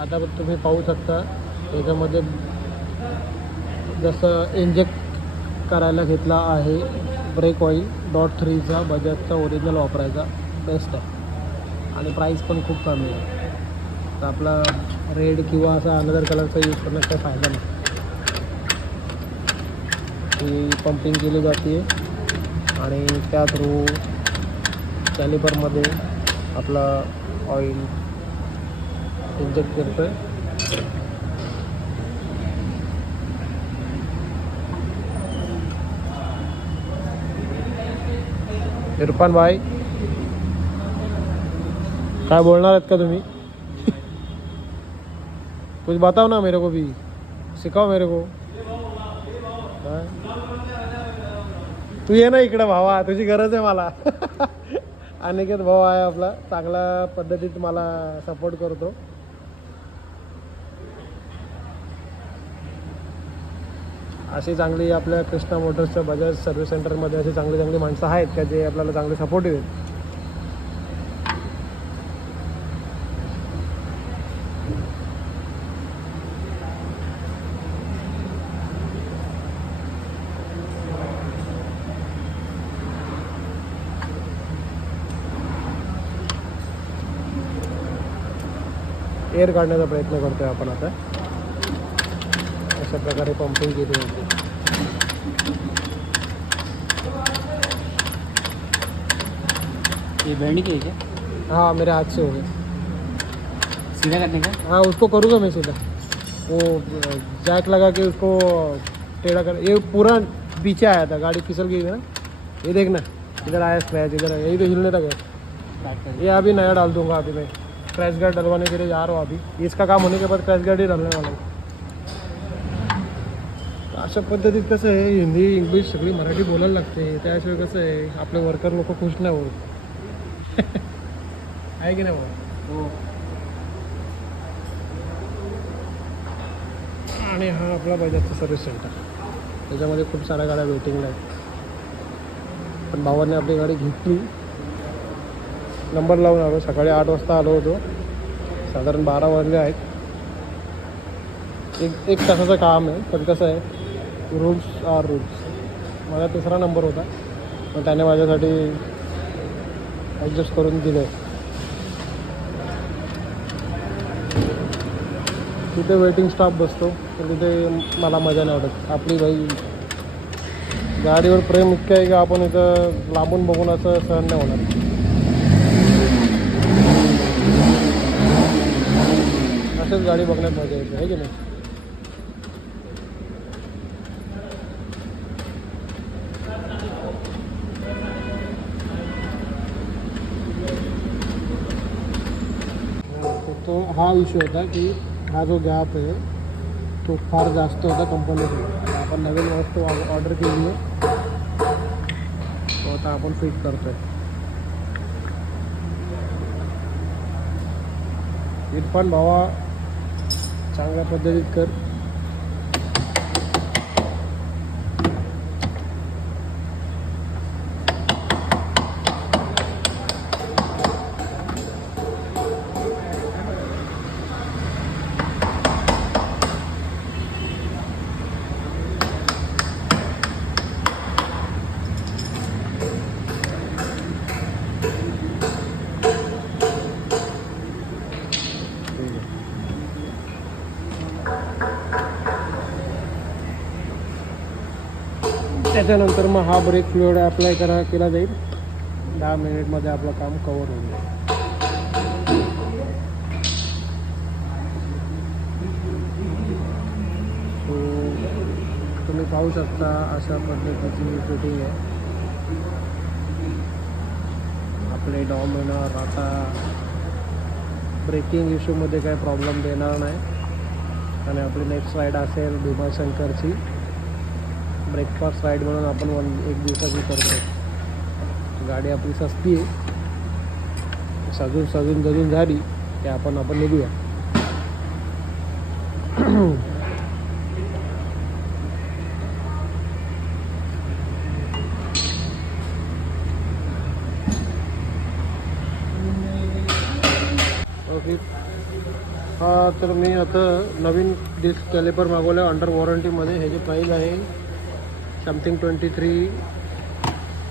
आता तुम्ही पाहू शकता त्याच्यामध्ये जसं इंजेक्ट करायला घेतला आहे ब्रेक ऑइल .3चा बजाजचा ओरिजिनल वापरायचा बेस्ट आहे आणि प्राईस पण खूप कमी आहे. तर आपला रेड किंवा असा अनदर कलरचा यूज करण्याचा काही फायदा नाही. ही पंपिंग केली जाते आणि त्या थ्रू कॅलिपरमध्ये आपला ऑइल इंजेक्ट करतो आहे. इरफान भाई क्या बोलना रहता तुम्ही कुछ बताओ ना मेरे को भी सिखाओ मेरे को. तू ये ना इकडं भावा तुझी गरज आहे मला. अनिकेत भाऊ आहे आपला चांगला पद्धतीत मला सपोर्ट करतो. अशी चांगली आपल्या कृष्णा मोटर्सच्या बजाज सर्व्हिस सेंटरमध्ये अशी चांगली चांगली माणसं आहेत का जे आपल्याला चांगले सपोर्टिव्ह आहेत. एअर काढण्याचा प्रयत्न करतोय आपण आता. अशा प्रकारे पंपिंग केली होती. ये बैंड की है क्या? हाँ मेरे हाथ से हो गए. सीधा करने का? हाँ उसको करूँगा मैं सीधा. वो जैक लगा के उसको टेढ़ा कर. ये पूरा पीछे आया था गाड़ी फिसल गई थी ना. ये देखना इधर आया स्क्रैच इधर आया यही तो हिलने लगा. स्टार्ट कर. ये अभी नया डाल दूंगा. अभी मैं क्रैश गार्ड डलवाने के लिए जा रहा हूँ. अभी इसका काम होने के बाद क्रैश गार्ड ही डालने वाला हूँ. अशा पद्धतीत कसं आहे हिंदी इंग्लिश सगळी मराठी बोलायला लागते. त्याशिवाय कसं आहे आपले वर्कर लोक खुश नाही होत. आहे की नाही बाबा. हो. आणि हा आपला बजाजचा सर्व्हिस सेंटर. त्याच्यामध्ये खूप साऱ्या गाड्या वेटिंगला आहेत. पण भावांनी आपली गाडी घेतली नंबर लावून आलो. सकाळी 8 वाजता आलो होतो. साधारण 12 वाजले आहेत. एक तासाचं काम आहे. पण कसं आहे रूल्स आर रूल्स. माझा 3रा नंबर होता पण त्याने माझ्यासाठी ॲडजस्ट करून दिलं आहे. तिथे वेटिंग स्टाफ बसतो पण तिथे मला मजा नाही वाटत. आपली बाई गाडीवर प्रेम इतकं आहे की आपण इथं लांबून बघून असं सहन नाही होणार. असेच गाडी बघण्यात मजा येते आहे की नाही. तो हा इश्यू होता की हा जो गॅप आहे तो फार जास्त होता कंपनीकडे. आपण नवीन वस्तू ऑर्डर केली आहे तो आता आपण फिट करतो आहे. इरफान भावा चांगल्या पद्धतीत कर. त्याच्यानंतर मग हा ब्रेक फ्लुइड अप्लाय केला जाईल. 10 मिनिटमध्ये आपलं काम कवर होईल. सो तुम्ही पाहू शकता अशा पद्धतीची फिटिंग आहे. आपले डॉमिनर आता ब्रेकिंग इश्यूमध्ये काही प्रॉब्लेम देणार नाही. आणि आपली नेक्स्ट राईड असेल भीमाशंकरची ब्रेकफास्ट राईड म्हणून आपण 1 दिवसाची करतो. गाडी आपली सस्ती आहे. सजून झाली की आपण निघूया. हा तर मी आता नवीन डिस्क कॅलिपर मागवलं आहे अंडर वॉरंटीमध्ये. ह्याची प्राईस आहे समथिंग 23.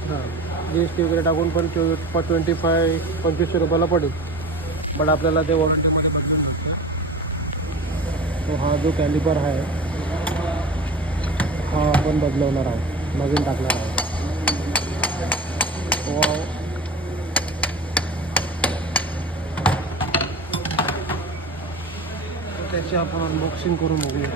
हां जी एस टी वगैरे टाकून पण 2500 रुपयाला पडेल. बट आपल्याला ते वॉरंटीमध्ये बदलून जातं. तो हा जो कॅलिपर आहे हा आपण बदलवणार आहोत, नवीन टाकणार आहोत. वाव. त्याची आपण अनबॉक्सिंग करून बघूया.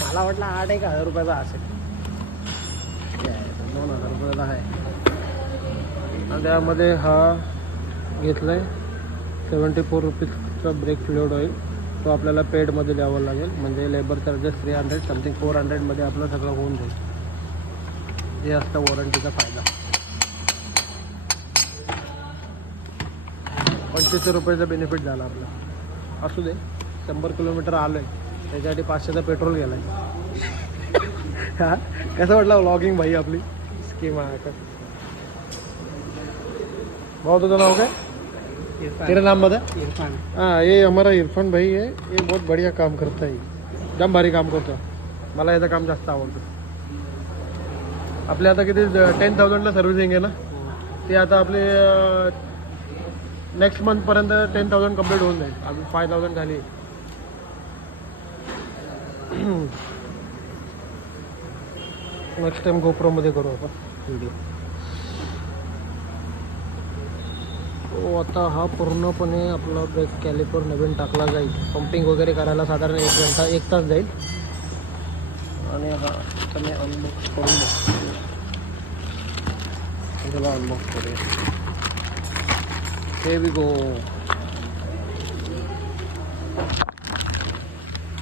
मला वाटलं 8,000 रुपयाचा असेल. 2,000 रुपयाला आहे. आणि त्यामध्ये हा घेतला आहे 74 रुपीजचा ब्रेक फ्लुइड ऑइल. तो आपल्याला पेडमध्ये द्यावा लागेल. म्हणजे लेबर चार्जेस 300 समथिंग 400मध्ये आपलं सगळं होऊन जाईल. हे असतं वॉरंटीचा फायदा. 2500 रुपयाचा बेनिफिट झाला आपला. असू दे, 100 किलोमीटर आलो आहे त्याच्यासाठी 500चा पेट्रोल गेला आहे. हा कसं वाटलं व्लॉगिंग भाई आपली स्कीम आहे का? भाऊ तुझं नाव काय? तेरा नाम बता. इरफान. हाँ ये हमारा इरफान भाई है. ये बहुत बढ़िया काम करता है. एकदम भारी काम करतो. मला याचं काम जास्त आवडतं. आपले आता किती 10,000ला सर्व्हिसिंग आहे ना. ते आता आपले नेक्स्ट मंथपर्यंत 10,000 कंप्लीट होऊन जाईल. अजून 5,000 झाली. नेक्स्ट टाइम गोप्रोमध्ये करू आपण व्हिडिओ. तो आता हा पूर्णपणे आपला ब्रेक कॅलिपर नवीन टाकला जाईल. पंपिंग वगैरे करायला साधारण 1 तास जाईल. आणि हा आता मी अनबॉक्स करून बघतो. त्याला अनबॉक्स करूया. हे वी गो.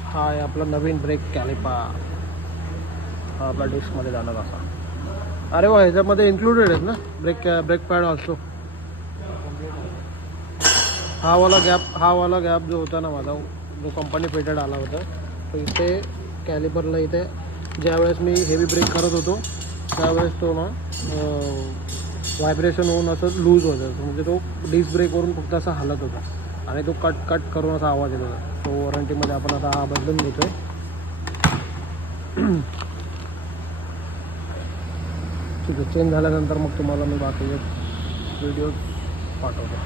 हा आहे आपला नवीन ब्रेक कॅलिपर. हा आपला डिस्कमध्ये जाणार असा. अरे वा, ह्याच्यामध्ये इन्क्लुडेड आहेत ना ब्रेक पॅड ऑल्सो. हा वाला गॅप जो होता ना माझा, जो कंपनी फिटेड आला होता, तो इथे कॅलिपरला इथे ज्यावेळेस मी हेवी ब्रेक करत होतो त्यावेळेस तो ना व्हायब्रेशन होऊन असं लूज होत होतं. म्हणजे तो डिस्क ब्रेकवरून फक्त असा हलत होता आणि तो कट करून असा आवाज येत होता. तो वॉरंटीमध्ये आपण आता हा बदलून घेतो आहे. ठीक आहे, चेंज झाल्यानंतर मग तुम्हाला मी बाकीचे व्हिडिओ पाठवतो.